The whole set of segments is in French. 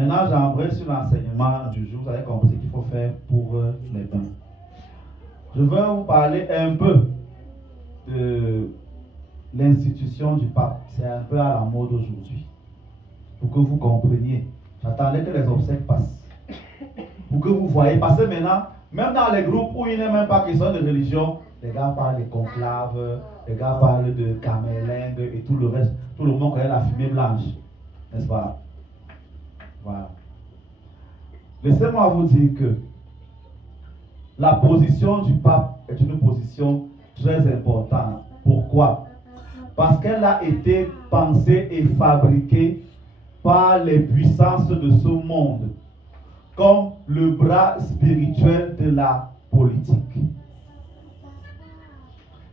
Maintenant, j'embraye sur l'enseignement du jour. Vous avez compris ce qu'il faut faire pour les bains. Je vais vous parler un peu de l'institution du pape. C'est un peu à la mode aujourd'hui. Pour que vous compreniez. J'attendais que les obsèques passent. Pour que vous voyez. Parce que maintenant, même dans les groupes où il n'est même pas question de religion, les gars parlent de conclave, les gars parlent de camélingue et tout le reste. Tout le monde connaît la fumée blanche. N'est-ce pas? Voilà. Laissez-moi vous dire que la position du pape est une position très importante. Pourquoi? Parce qu'elle a été pensée et fabriquée par les puissances de ce monde comme le bras spirituel de la politique.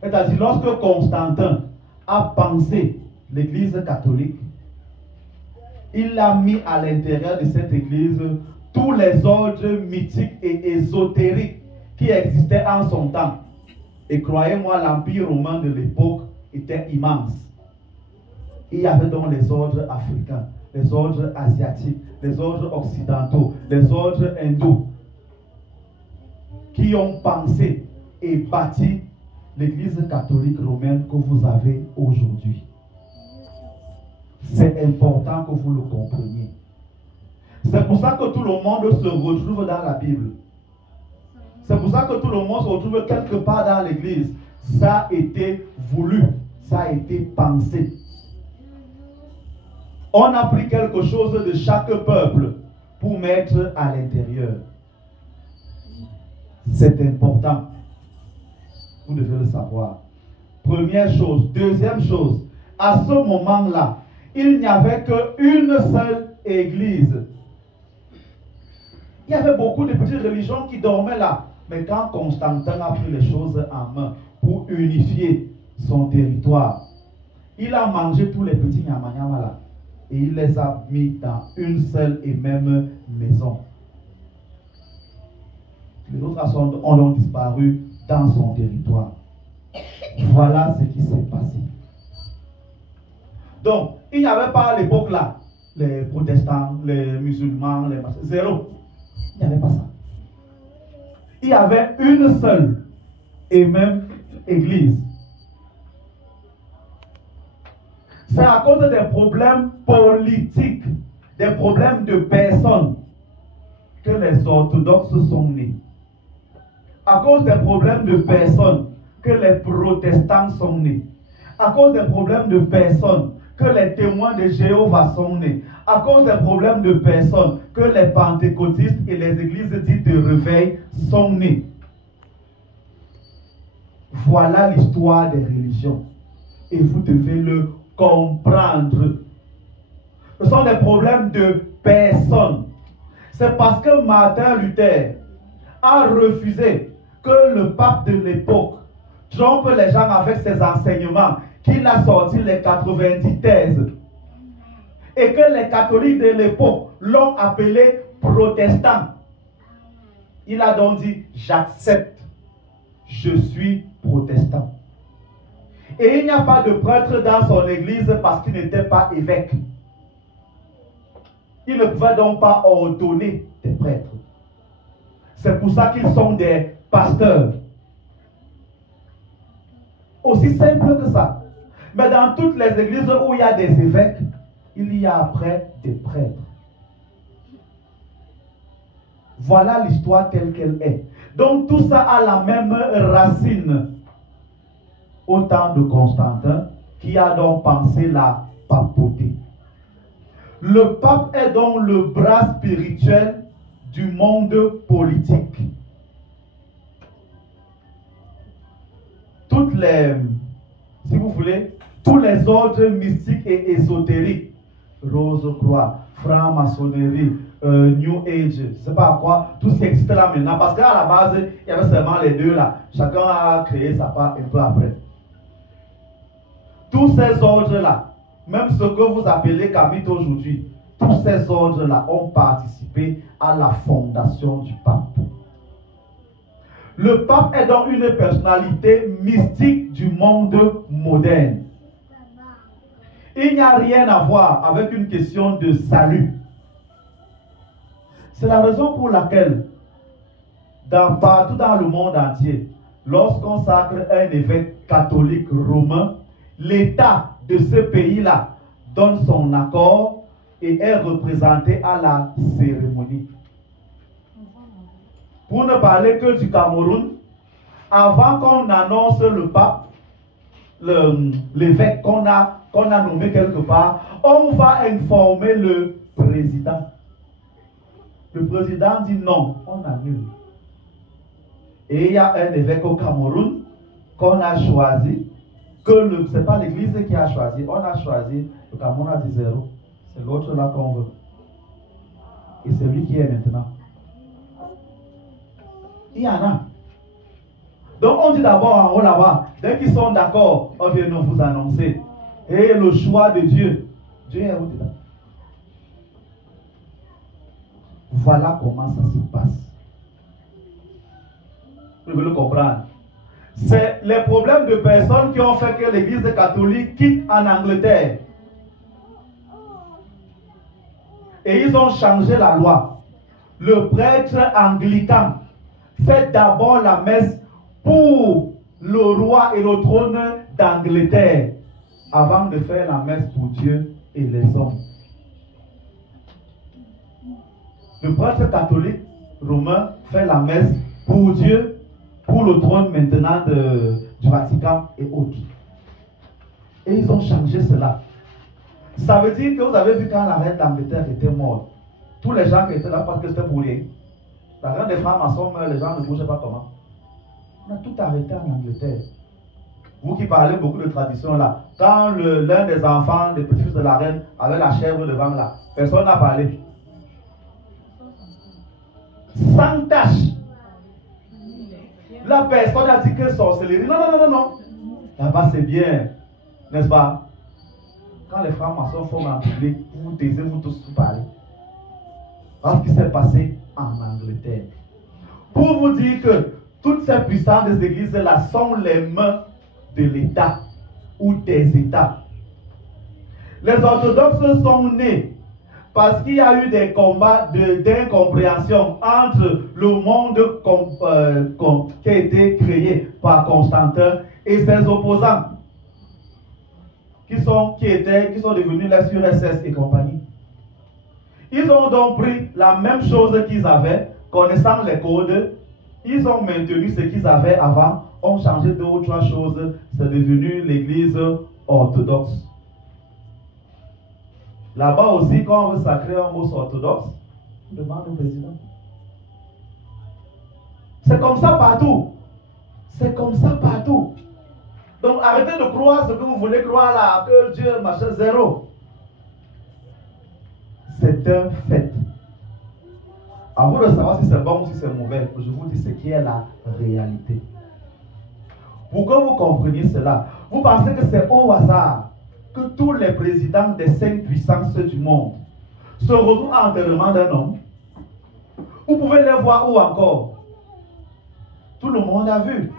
C'est-à-dire, lorsque Constantin a pensé l'Église catholique, il a mis à l'intérieur de cette Église tous les ordres mythiques et ésotériques qui existaient en son temps. Et croyez-moi, l'Empire romain de l'époque était immense. Il y avait donc les ordres africains, les ordres asiatiques, les ordres occidentaux, les ordres hindous, qui ont pensé et bâti l'Église catholique romaine que vous avez aujourd'hui. C'est important que vous le compreniez. C'est pour ça que tout le monde se retrouve dans la Bible. C'est pour ça que tout le monde se retrouve quelque part dans l'Église. Ça a été voulu, ça a été pensé. On a pris quelque chose de chaque peuple pour mettre à l'intérieur. C'est important. Vous devez le savoir. Première chose. Deuxième chose. À ce moment-là, il n'y avait qu'une seule église. Il y avait beaucoup de petites religions qui dormaient là. Mais quand Constantin a pris les choses en main pour unifier son territoire, il a mangé tous les petits nyama là. Et il les a mis dans une seule et même maison. Les autres ont donc disparu dans son territoire. Voilà ce qui s'est passé. Donc, il n'y avait pas à l'époque là, les protestants, les musulmans, les zéro. Il n'y avait pas ça. Il y avait une seule et même église. C'est à cause des problèmes politiques, des problèmes de personnes, que les orthodoxes sont nés. À cause des problèmes de personnes, que les protestants sont nés. À cause des problèmes de personnes, que les témoins de Jéhovah sont nés. À cause des problèmes de personnes, que les pentecôtistes et les églises dites de réveil sont nés. Voilà l'histoire des religions. Et vous devez le comprendre. Ce sont des problèmes de personnes. C'est parce que Martin Luther a refusé que le pape de l'époque trompe les gens avec ses enseignements qu'il a sorti les 90 thèses. Et que les catholiques de l'époque l'ont appelé protestant. Il a donc dit, j'accepte, je suis protestant. Et il n'y a pas de prêtre dans son église parce qu'il n'était pas évêque. Il ne pouvait donc pas ordonner des prêtres. C'est pour ça qu'ils sont des pasteurs. Aussi simple que ça. Mais dans toutes les églises où il y a des évêques, il y a après des prêtres. Voilà l'histoire telle qu'elle est. Donc tout ça a la même racine. Au temps de Constantin, qui a donc pensé la papauté. Le pape est donc le bras spirituel du monde politique. Toutes les, si vous voulez, tous les ordres mystiques et ésotériques, Rose-Croix, franc-maçonnerie, New Age, je ne sais pas quoi, tout ce qui existe là maintenant, parce qu'à la base, il y avait seulement les deux là. Chacun a créé sa part un peu après. Tous ces ordres-là, même ce que vous appelez Kamit aujourd'hui, tous ces ordres-là ont participé à la fondation du pape. Le pape est donc une personnalité mystique du monde moderne. Il n'y a rien à voir avec une question de salut. C'est la raison pour laquelle, partout dans le monde entier, lorsqu'on sacre un évêque catholique romain, l'État de ce pays-là donne son accord et est représenté à la cérémonie. Pour ne parler que du Cameroun, avant qu'on annonce le pape, l'évêque qu'on a nommé quelque part, on va informer le président. Le président dit non, on annule. Et il y a un évêque au Cameroun qu'on a choisi, que ce n'est pas l'église qui a choisi, on a choisi, le Cameroun a dit zéro. C'est l'autre là qu'on veut. Et c'est lui qui est maintenant. Il y en a. Donc on dit d'abord en haut là-bas, dès qu'ils sont d'accord, on vient nous vous annoncer. Et le choix de Dieu, Dieu est où dedans? Voilà comment ça se passe. Vous devez le comprendre. C'est les problèmes de personnes qui ont fait que l'église catholique quitte en Angleterre. Et ils ont changé la loi. Le prêtre anglican fait d'abord la messe pour le roi et le trône d'Angleterre avant de faire la messe pour Dieu et les hommes. Le prêtre catholique romain fait la messe pour Dieu, pour le trône maintenant du Vatican et autres. Et ils ont changé cela. Ça veut dire que vous avez vu quand la reine d'Angleterre était morte, tous les gens qui étaient là parce que c'était pour rien. La reine des francs-maçons meurt, les gens ne bougeaient pas comment. On a tout arrêté en Angleterre. Vous qui parlez beaucoup de tradition là, quand l'un des enfants, des petits-fils de la reine, avait la chèvre devant là, personne n'a parlé. Sans tâche. La personne a dit que sorcellerie. Non, non, non, non, non. Là-bas c'est bien, n'est-ce pas? Quand les francs-maçons font en public, vous taisez, vous tous vous parlez. Parce qu'il s'est passé en Angleterre. Pour vous dire que toutes ces puissances des églises-là sont les mains de l'État ou des États. Les orthodoxes sont nés parce qu'il y a eu des combats d'incompréhension entre le monde qui a été créé par Constantin et ses opposants qui sont devenus les URSS et compagnie. Ils ont donc pris la même chose qu'ils avaient, connaissant les codes, ils ont maintenu ce qu'ils avaient avant, ont changé deux ou trois choses, c'est devenu l'église orthodoxe. Là-bas aussi, quand on veut sacrer un mot orthodoxe, on demande au président. C'est comme ça partout. C'est comme ça partout. Donc arrêtez de croire ce que vous voulez croire là, que Dieu, machin, zéro. C'est un fait. À vous de savoir si c'est bon ou si c'est mauvais. Je vous dis ce qui est la réalité. Pour que vous compreniez cela, vous pensez que c'est au hasard que tous les présidents des 5 puissances du monde se retrouvent à l'enterrement d'un homme? Vous pouvez les voir où encore? Tout le monde a vu.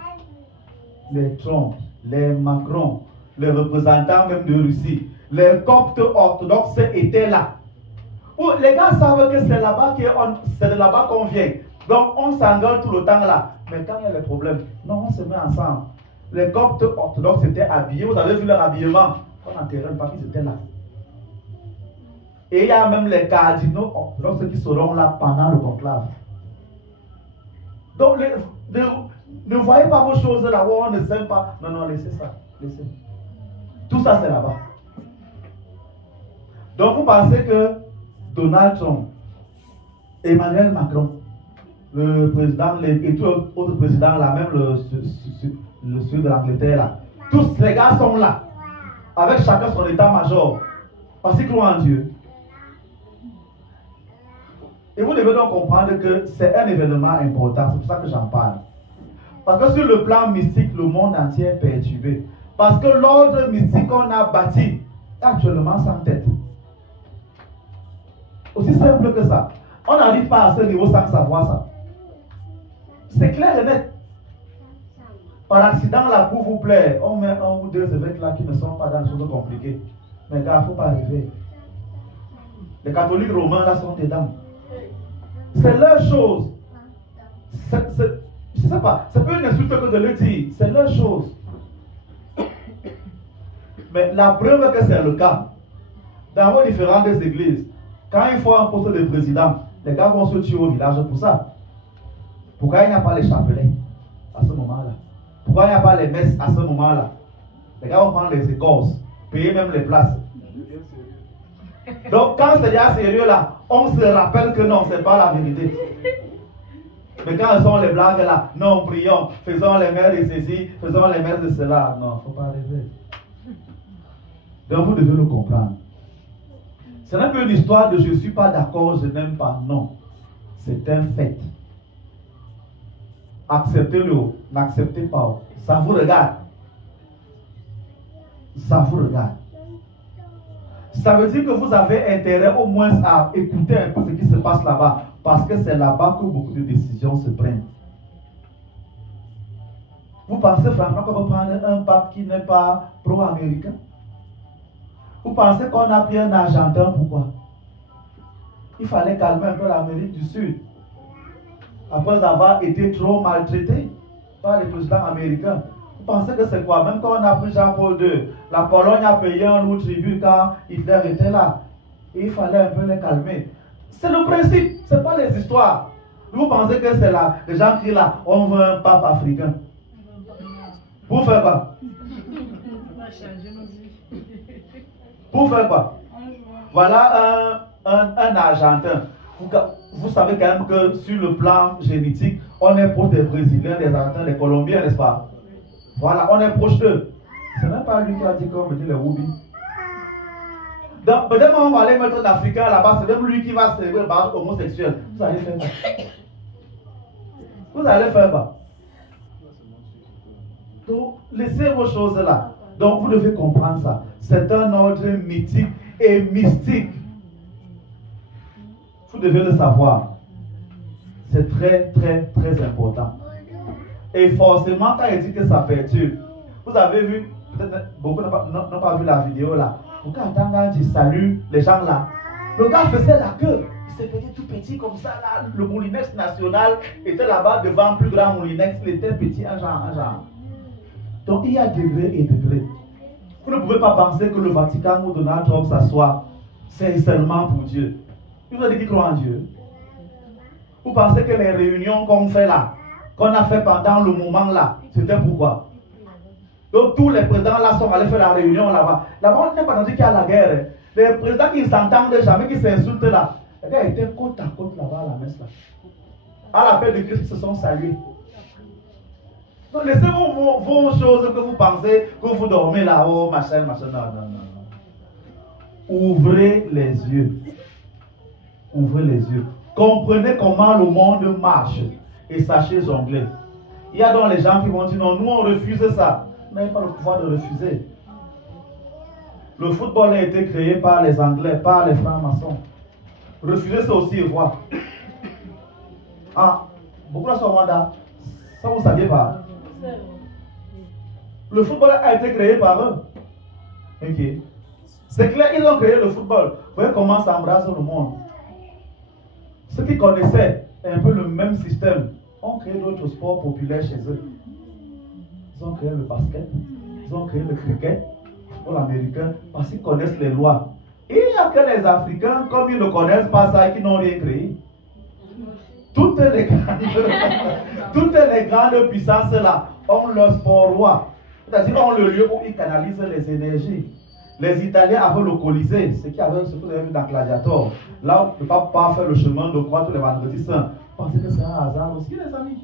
Les Trump, les Macron, les représentants même de Russie, les coptes orthodoxes étaient là. Les gars savent que c'est là-bas c'est de là-bas qu'on vient. Donc on s'engueule tout le temps là. Mais quand il y a les problèmes, non, on se met ensemble. Les coptes orthodoxes étaient habillés, vous avez vu leur habillement. On n'enterrait pas qu'ils étaient là. Et il y a même les cardinaux orthodoxes qui seront là pendant le conclave. Donc ne voyez pas vos choses là où on ne s'aime pas. Non, non, laissez ça. Laissez. Tout ça c'est là-bas. Donc vous pensez que Donald Trump, Emmanuel Macron, le président et tous les autres présidents là, même celui de l'Angleterre là, tous les gars sont là, avec chacun son état-major, parce qu'ils croient en Dieu. Et vous devez donc comprendre que c'est un événement important, c'est pour ça que j'en parle. Parce que sur le plan mystique, le monde entier est perturbé. Parce que l'ordre mystique qu'on a bâti est actuellement sans tête. Aussi simple que ça. On n'arrive pas à ce niveau sans savoir ça. C'est clair et net. Par accident, là, pour vous plaire, on met un ou deux évêques là qui ne sont pas dans des choses compliquées. Mais gars, il ne faut pas arriver. Les catholiques romains là sont dedans. C'est leur chose. Je ne sais pas, c'est pas une insulte que de le dire. C'est leur chose. Mais la preuve que c'est le cas, dans vos différentes églises, quand il faut un poste de président, les gars vont se tuer au village pour ça. Pourquoi il n'y a pas les chapelets à ce moment-là? Pourquoi il n'y a pas les messes à ce moment-là? Les gars vont prendre les écorces, payer même les places. Donc quand c'est déjà sérieux là, on se rappelle que non, ce n'est pas la vérité. Mais quand elles sont les blagues là, non, prions, faisons les mères de ceci, faisons les mères de cela. Non, il ne faut pas rêver. Donc vous devez le comprendre. Ce n'est pas une histoire de je ne suis pas d'accord, je n'aime pas. Non. C'est un fait. Acceptez-le, n'acceptez pas. Ça vous regarde. Ça vous regarde. Ça veut dire que vous avez intérêt au moins à écouter un peu ce qui se passe là-bas. Parce que c'est là-bas que beaucoup de décisions se prennent. Vous pensez franchement qu'on va prendre un pape qui n'est pas pro-américain? Vous pensez qu'on a pris un Argentin, pourquoi? Il fallait calmer un peu l'Amérique du Sud. Après avoir été trop maltraité par les présidents américains. Vous pensez que c'est quoi? Même quand on a pris Jean-Paul II, la Pologne a payé un lourd tribut quand Hitler était là. Et il fallait un peu les calmer. C'est le principe, ce n'est pas les histoires. Vous pensez que c'est là, les gens qui là, on veut un pape africain. Pour faire quoi? Pour faire quoi? Voilà un Argentin. Vous savez quand même que sur le plan génétique, on est proche des Brésiliens, des Argentins, des Colombiens, n'est-ce pas? Voilà, on est proche d'eux. Ce n'est pas lui qui a dit comme dit les Woubi. Donc, peut-être on va aller mettre un Africain là-bas, c'est même lui qui va célébrer le mariage homosexuel. Vous allez faire quoi? Vous allez faire quoi? Donc, laissez vos choses là. Donc, vous devez comprendre ça. C'est un ordre mythique et mystique. Vous devez le savoir. C'est très, très, très important. Et forcément, quand il dit que ça perturbe, vous avez vu, peut-être beaucoup n'ont pas vu la vidéo là. Pourquoi quand il salue les gens là? Le gars faisait la queue. Il s'est fait tout petit comme ça là. Le Moulinex national était là-bas devant un plus grand Moulinex. Il était petit, un genre. Donc il y a degrés et degrés. Vous ne pouvez pas penser que le Vatican où Donald Trump s'assoit, c'est seulement pour Dieu. Vous avez dit qu'il croit en Dieu. Vous pensez que les réunions qu'on fait là, qu'on a fait pendant le moment là, c'était pourquoi? Donc tous les présidents là sont allés faire la réunion là-bas. Là-bas, on n'a pas entendu qu'il y a la guerre. Les présidents qui ne s'entendent jamais, qui s'insultent là, les gars étaient côte à côte là-bas à la messe là. À l'appel de Christ, ils se sont salués. Donc laissez vos choses que vous pensez, que vous dormez là-haut, machin. Non. Ouvrez les yeux. Ouvrez les yeux. Comprenez comment le monde marche et sachez jongler. Il y a donc les gens qui vont dire non, nous on refuse ça. Vous n'avez pas le pouvoir de refuser. Le football a été créé par les Anglais, par les francs-maçons. Refuser, c'est aussi voir. Ah, beaucoup là sont Rwanda. Ça, vous ne saviez pas. Le football a été créé par eux. Ok. C'est clair, ils ont créé le football. Vous voyez comment ça embrasse le monde. Ceux qui connaissaient un peu le même système ont créé d'autres sports populaires chez eux. Ils ont créé le basket, ils ont créé le cricket, le football américain, parce qu'ils connaissent les lois. Et il n'y a que les Africains, comme ils ne connaissent pas ça, qui n'ont rien créé. Toutes les grandes puissances là ont leur sport roi. C'est-à-dire ont le lieu où ils canalisent les énergies. Les Italiens avaient le Colisée, ce que vous avez vu dans Gladiator. Là, le pape part faire le chemin de croix tous les vendredis saints. Pensez que c'est un hasard aussi, les amis.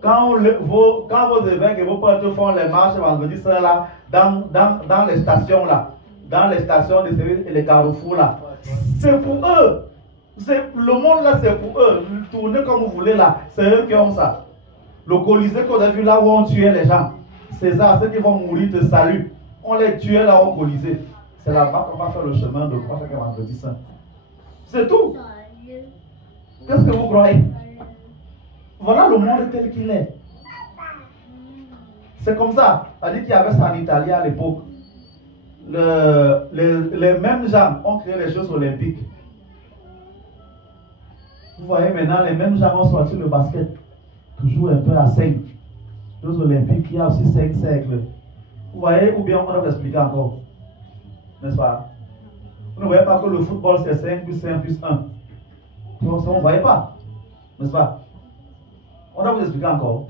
Quand vos évêques et vos prêtres font les marches vendredi saint là, dans les stations là, dans les stations de service et les carrefours là, c'est pour eux. Le monde là, c'est pour eux. Tournez comme vous voulez là, c'est eux qui ont ça. Le Colisée qu'on a vu là où on tuait les gens, César, ceux qui vont mourir te saluent. On les tuait là au Colisée. C'est là-bas qu'on va faire le chemin de croix chaque vendredi saint. C'est tout. Qu'est-ce que vous croyez? Voilà le monde tel qu'il est. C'est comme ça. C'est-à-dire qu'il y avait ça en Italie à l'époque. Les mêmes gens ont créé les Jeux olympiques. Vous voyez maintenant, les mêmes gens ont sorti le basket, toujours un peu à 5. Les Olympiques, il y a aussi 5 cercles. Vous voyez, ou bien on va vous expliquer encore. N'est-ce pas? Vous ne voyez pas que le football c'est 5 plus 5 plus 1. Donc ça, on ne voyait pas. N'est-ce pas? On va vous expliquer encore.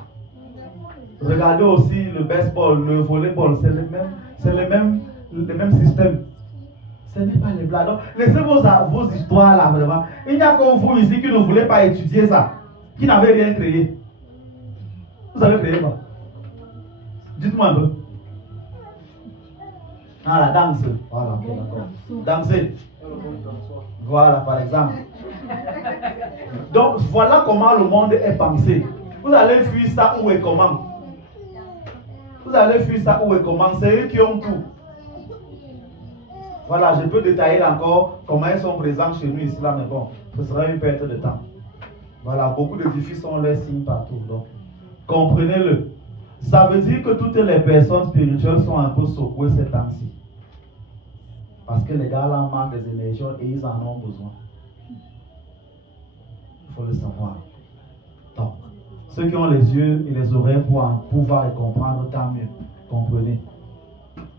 Regardez aussi le baseball, le volleyball, c'est le même système. Ce n'est pas les blagues. Donc, laissez vos histoires là, vraiment. Il n'y a que vous ici qui ne voulez pas étudier ça, qui n'avez rien créé. Vous avez créé quoi? Dites-moi un peu. Ah, la danse. Voilà, ok, d'accord. Danser. Voilà, par exemple. Donc, voilà comment le monde est pensé. Vous allez fuir ça où et comment? Vous allez fuir ça où et comment? C'est eux qui ont tout. Voilà, je peux détailler encore comment ils sont présents chez nous ici, là, mais bon, ce sera une perte de temps. Voilà, beaucoup de défis sont les signes partout. Donc, comprenez-le. Ça veut dire que toutes les personnes spirituelles sont un peu secouées ces temps-ci. Parce que les gars là manquent des énergies et ils en ont besoin. Il faut le savoir. Donc, ceux qui ont les yeux et les oreilles pour en pouvoir et comprendre, tant mieux. Comprenez.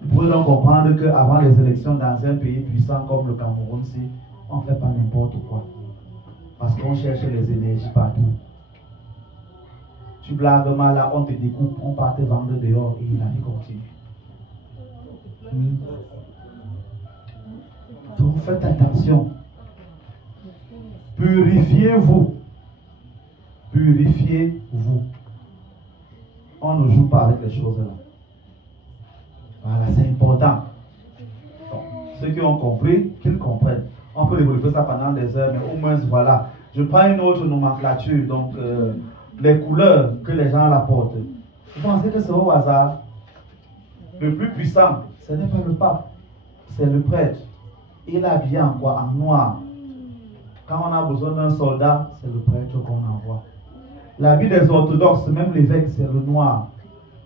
Vous pouvez donc comprendre qu'avant les élections dans un pays puissant comme le Cameroun, on ne fait pas n'importe quoi. Parce qu'on cherche les énergies partout. Tu blagues mal là, on te découpe, on part te vendre dehors et la vie continue. Donc faites attention. Purifiez-vous. Purifiez-vous. On ne joue pas avec les choses là. Voilà, c'est important. Donc, ceux qui ont compris, qu'ils comprennent. On peut développer ça pendant des heures, mais au moins, voilà. Je prends une autre nomenclature, donc les couleurs que les gens apportent. Vous pensez que c'est au hasard? Le plus puissant, ce n'est pas le pape, c'est le prêtre. Il est habillé en quoi? En noir. Quand on a besoin d'un soldat, c'est le prêtre qu'on envoie. L'habit des orthodoxes, même l'évêque, c'est le noir.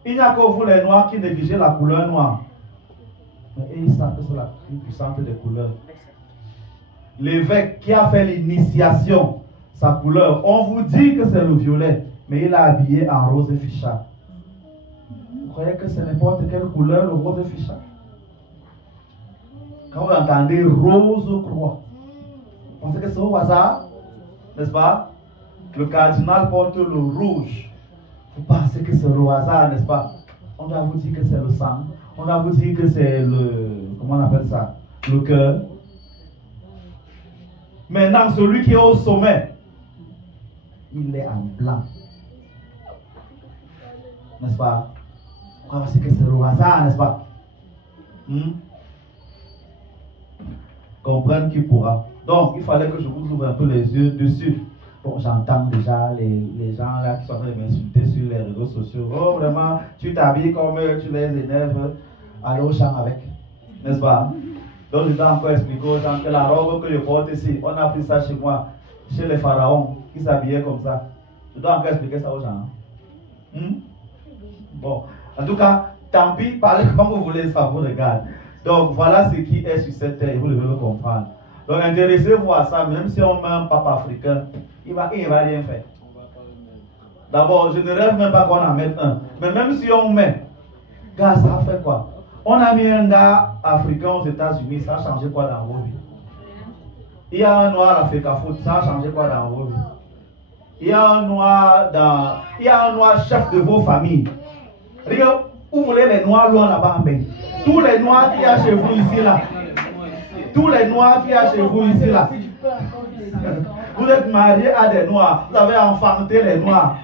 Il n'y a que vous les noirs qui négligez la couleur noire. Mais ils savent que c'est la plus puissante des couleurs. L'évêque qui a fait l'initiation, sa couleur, on vous dit que c'est le violet, mais il a habillé en rose fichard. Vous croyez que c'est n'importe quelle couleur, le rose fichard? Quand vous entendez rose croix, vous pensez que c'est au hasard? N'est-ce pas? Le cardinal porte le rouge. Vous pensez que c'est le hasard, n'est-ce pas? On doit vous dire que c'est le sang. On doit vous dire que c'est le... Comment on appelle ça? Le cœur. Maintenant, celui qui est au sommet, il est en blanc. N'est-ce pas? On va dire que c'est le hasard, n'est-ce pas? Comprendre qui pourra. Donc, il fallait que je vous ouvre un peu les yeux dessus. Bon, j'entends déjà les gens là qui sont en train de m'insulter sur les réseaux sociaux. Oh, vraiment, tu t'habilles comme tu les énerves. Allez au champ avec. N'est-ce pas? Donc, je dois encore expliquer aux gens que la robe que je porte ici, on a pris ça chez moi, chez les pharaons qui s'habillaient comme ça. Je dois encore expliquer ça aux gens. Bon, en tout cas, tant pis, parlez comme vous voulez, ça vous regarde. Donc, voilà ce qui est sur cette terre, vous devez le comprendre. Donc, intéressez-vous à ça, même si on met un pape africain, il va rien faire. D'abord, je ne rêve même pas qu'on en mette un. Mais même si on met, gars, ça fait quoi? On a mis un gars africain aux États-Unis, ça a changé quoi dans vos vies? Il y a un noir à Fekafoot, ça a changé quoi dans vos vies? Il y a un noir chef de vos familles. Regarde, où voulez les noirs loin là-bas en Belgique? Tous les noirs qu'il y a chez vous ici là. Tous les noirs qu'il y a chez vous ici là. Vous êtes mariés à des noirs, vous avez enfanté les noirs.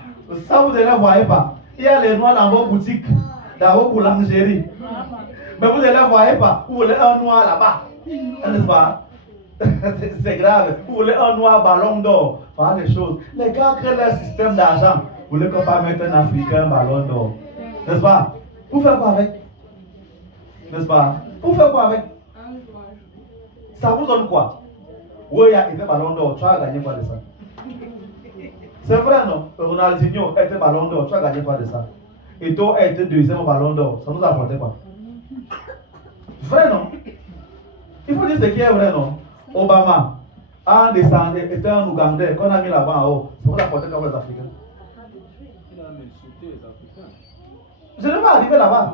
Ça vous ne les voyez pas. Il y a les noirs dans vos boutiques, dans vos boulangeries. Mais vous ne les voyez pas. Vous voulez un noir là-bas. N'est-ce pas? C'est grave. Vous voulez un noir ballon d'or. Faire des choses. Les gars créent leur système d'argent. Vous voulez qu'on pas mettre un Africain ballon d'or. N'est-ce pas? Vous faites quoi avec? N'est-ce pas? Vous faites quoi avec? Ça vous donne quoi? Oui, il y a été ballon d'or. Tu as gagné quoi de ça? C'est vrai, non? Ronaldinho a été ballon d'or. Tu as gagné quoi de ça? Eto'o a été deuxième au ballon d'or. Ça nous a apporté quoi? Vrai, non? Il faut dire ce qui est vrai, non? Obama, un descendant, était un Ougandais qu'on a mis là-bas en haut. C'est pour la porter comme les Africains. Il a insulté les Africains. Je ne vais pas arriver là-bas.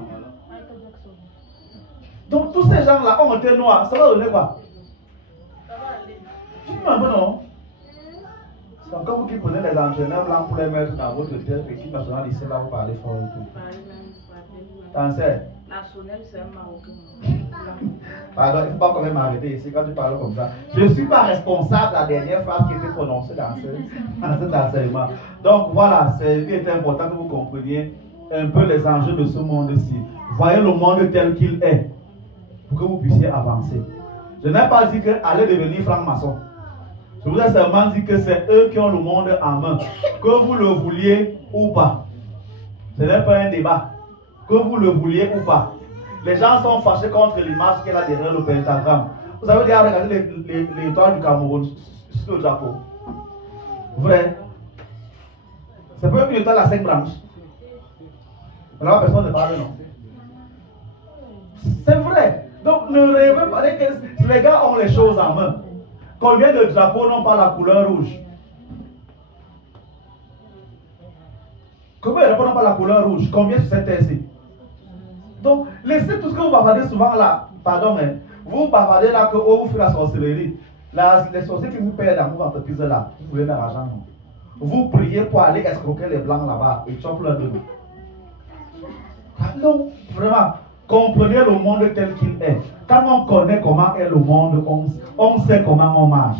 Donc tous ces gens-là ont été noirs. Ça va donner quoi? Tu me demandes non? C'est encore vous qui prenez les entraîneurs blancs pour les mettre dans votre équipe nationale ici, là, vous parlez fort et tout. T'en sais? La sonnelle, c'est un Marocain. Pardon, il ne faut pas quand même m'arrêter ici quand tu parles comme ça. Je ne suis pas responsable de la dernière phrase qui était prononcée dans cet enseignement. Donc voilà, il est important que vous compreniez un peu les enjeux de ce monde-ci. Voyez le monde tel qu'il est pour que vous puissiez avancer. Je n'ai pas dit que allez devenir franc-maçon. Je vous ai seulement dit que c'est eux qui ont le monde en main. Que vous le vouliez ou pas. Ce n'est pas un débat. Que vous le vouliez ou pas. Les gens sont fâchés contre l'image qu'elle a derrière le pentagramme. Vous avez déjà regardé l'étoile du Cameroun sur le drapeau. Vrai. C'est pas une étoile à 5 branches. Mais là, personne ne parle, non. C'est vrai. Donc ne rêvez pas que les gars ont les choses en main. Combien de drapeaux n'ont pas la couleur rouge? Combien de drapeaux n'ont pas la couleur rouge? Combien sur cette terre-ci? Donc, laissez tout ce que vous bavardez souvent là. Pardon, mais vous bavardez là que vous faites la sorcellerie. Les sorciers qui vous payent dans vos entreprises là, vous voulez l'argent. Vous priez pour aller escroquer les blancs là-bas et chopper leur donner. Non, vraiment. Comprenez le monde tel qu'il est. Quand on connaît comment est le monde, on sait comment on marche.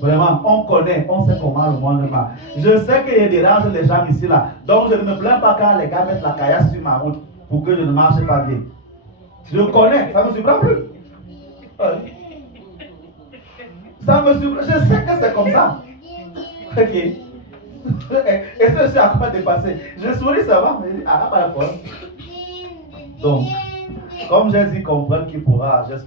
Vraiment, on connaît, on sait comment le monde marche. Je sais qu'il y a des dérange les gens ici là. Donc je ne me plains pas quand les gars mettent la caillasse sur ma route pour que je ne marche pas bien. Je connais, ça ne me surprend plus. Ça me surprend. Je sais que c'est comme ça. Ok. Et ça, je suis à quoi dépasser. Je souris, ça va, mais pas de problème. Donc, comme j'ai dit, comprendre qui pourra. J'espère.